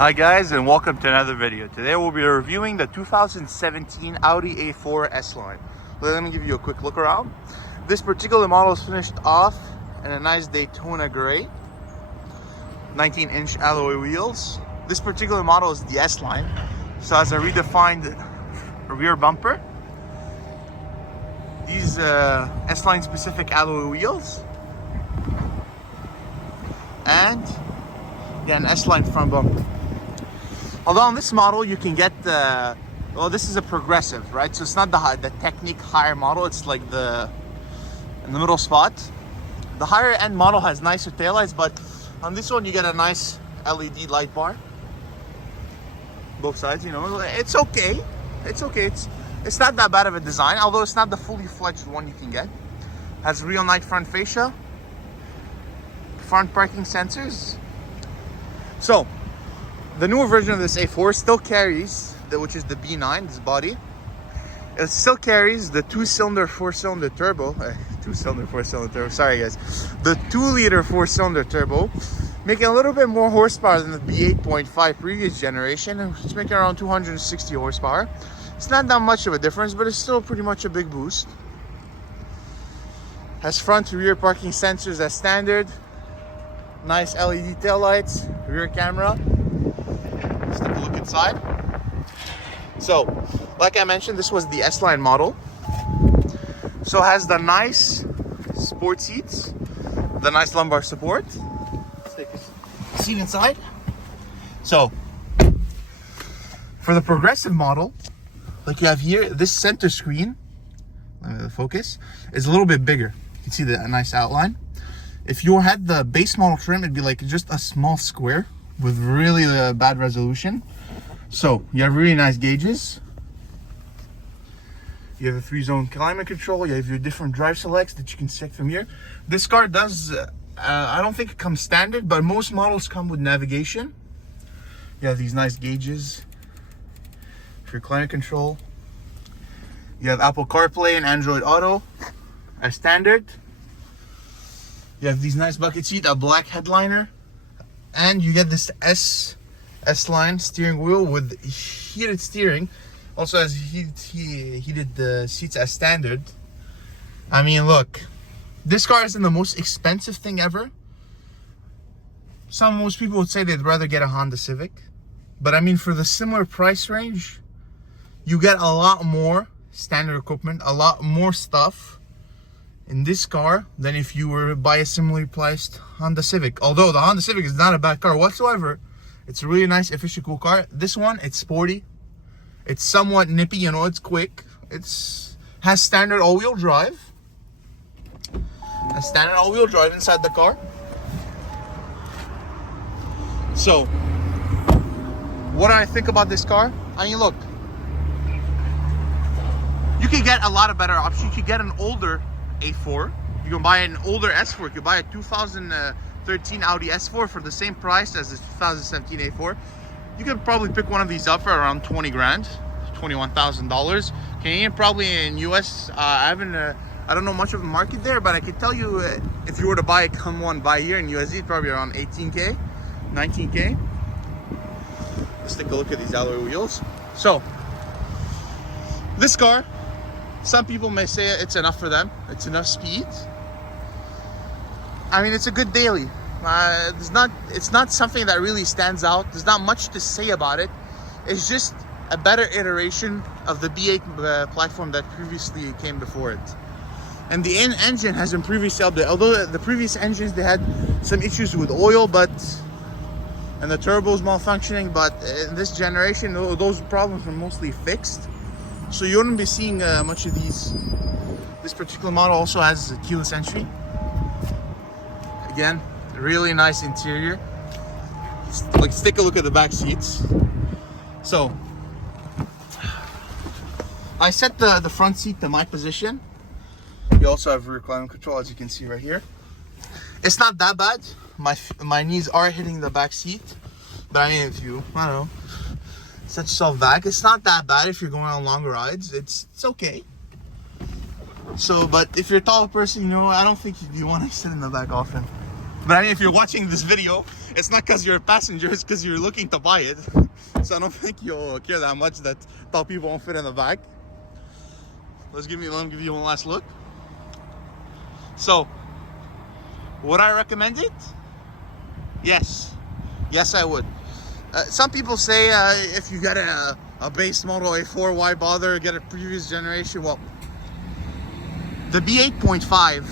Hi guys, and welcome to another video. Today we'll be reviewing the 2017 Audi A4 S-Line. Let me give you a quick look around. This particular model is finished off in a nice Daytona gray, 19-inch alloy wheels. This particular model is the S-Line, so has a redefined rear bumper. These S-Line specific alloy wheels, and an S-Line front bumper. Although on this model you can get the, well, this is a progressive, right? So it's not the Technique higher model, it's like in the middle spot. The higher end model has nicer taillights, but on this one you get a nice LED light bar. Both sides, you know, it's okay. It's not that bad of a design, although it's not the fully fledged one you can get. Has real nice front fascia, front parking sensors. So the newer version of this A4 still carries, which is the B9, this body. It still carries the 2-cylinder 4-cylinder turbo. 2-cylinder 4-cylinder turbo, sorry guys. The 2-liter 4-cylinder turbo, making a little bit more horsepower than the B8.5 previous generation. It's making around 260 horsepower. It's not that much of a difference, but it's still pretty much a big boost. Has front to rear parking sensors as standard. Nice LED taillights, rear camera. Let's take a look inside. So, like I mentioned, this was the S-Line model. So it has the nice sport seats, the nice lumbar support. Let's take a seat inside. So, for the progressive model, like you have here, this center screen, focus, is a little bit bigger. You can see the nice outline. If you had the base model trim, it'd be like just a small square with really bad resolution. So you have really nice gauges. You have a 3-zone climate control. You have your different drive selects that you can select from here. This car does, I don't think it comes standard, but most models come with navigation. You have these nice gauges for your climate control. You have Apple CarPlay and Android Auto as standard. You have these nice bucket seats, a black headliner, and you get this S-Line steering wheel with heated steering. Also has heated the seats as standard. I mean, look, this car isn't the most expensive thing ever. Most people would say they'd rather get a Honda Civic, but I mean, for the similar price range, you get a lot more standard equipment, a lot more stuff in this car than if you were to buy a similarly priced Honda Civic. Although the Honda Civic is not a bad car whatsoever. It's a really nice, efficient, cool car. This one, it's sporty. It's somewhat nippy, you know, it's quick. Has standard all-wheel drive. Has standard all-wheel drive inside the car. So, what do I think about this car? I mean, look, you can get a lot of better options. You can get an older A4. You can buy an older S4. You can buy a 2013 Audi A4 for the same price as the 2017 A4. You can probably pick one of these up for around 20 grand, $21,000. Canadian, probably in US. I don't know much of the market there, but I can tell you if you were to buy one by here in USD, probably around 18K, 19K. Let's take a look at these alloy wheels. So, this car, some people may say it's enough for them. It's enough speed. I mean, it's a good daily. It's not something that really stands out. There's not much to say about it. It's just a better iteration of the B8 platform that previously came before it. And the engine has been previously updated. Although the previous engines, they had some issues with oil, and the turbos malfunctioning, but in this generation, those problems are mostly fixed. So you wouldn't be seeing much of these. This particular model also has a keyless entry. Again, really nice interior. Let's take a look at the back seats. So, I set the front seat to my position. You also have rear climate control, as you can see right here. It's not that bad. My knees are hitting the back seat, but I mean, if you, I don't know, set yourself back, it's not that bad if you're going on long rides. It's okay. So, but if you're a tall person, you know, I don't think you want to sit in the back often. But I mean, if you're watching this video, it's not because you're a passenger, it's because you're looking to buy it. So I don't think you'll care that much that top people won't fit in the back. Let me give you one last look. So, would I recommend it? Yes. Yes, I would. Some people say if you get a base model A4, why bother? Get a previous generation. Well, the B8.5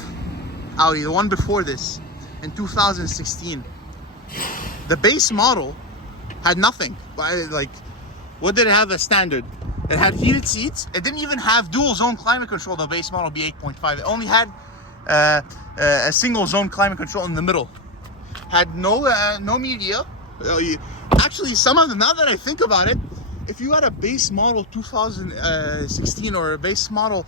Audi, the one before this, in 2016, the base model had nothing. Like, what did it have as standard? It had heated seats. It didn't even have dual zone climate control, the base model B8.5. It only had a single zone climate control in the middle. Had no media. Actually, some of them, now that I think about it, if you had a base model 2016 or a base model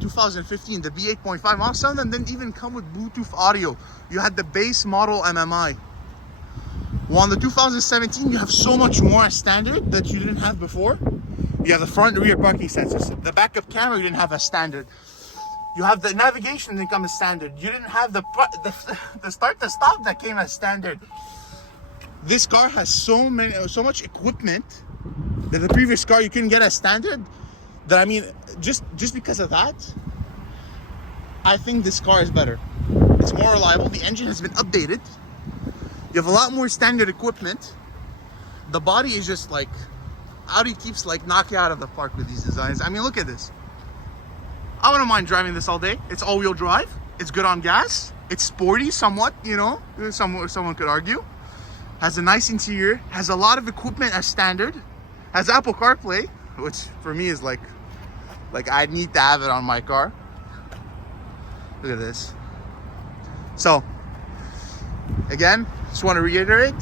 2015, the B8.5 model, some of them didn't even come with Bluetooth audio. You had the base model MMI. Well, on the 2017, you have so much more as standard that you didn't have before. You have the front and rear parking sensors. The backup camera you didn't have as standard. You have the navigation didn't come as standard. You didn't have the start to stop that came as standard. This car has so much equipment that the previous car you couldn't get as standard. That I mean, just because of that, I think this car is better. It's more reliable. The engine has been updated. You have a lot more standard equipment. The body is just like, Audi keeps like knocking out of the park with these designs. I mean, look at this. I wouldn't mind driving this all day. It's all-wheel drive. It's good on gas. It's sporty somewhat, you know, someone could argue. Has a nice interior. Has a lot of equipment as standard. Has Apple CarPlay, which for me is like I need to have it on my car. Look at this. So, again, just want to reiterate,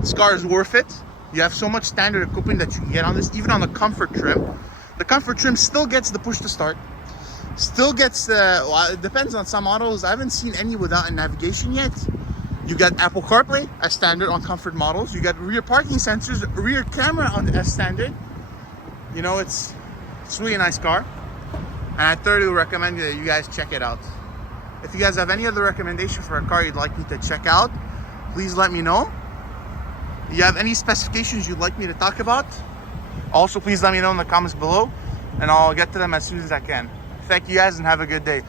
this car is worth it. You have so much standard equipment that you can get on this, even on the comfort trim. The comfort trim still gets the push to start. Still gets well, it depends on some models. I haven't seen any without a navigation yet. You got Apple CarPlay as standard on comfort models. You got rear parking sensors, rear camera as standard. You know, it's really a nice car. And I thoroughly recommend that you guys check it out. If you guys have any other recommendation for a car you'd like me to check out, please let me know. If you have any specifications you'd like me to talk about, also please let me know in the comments below, and I'll get to them as soon as I can. Thank you guys and have a good day.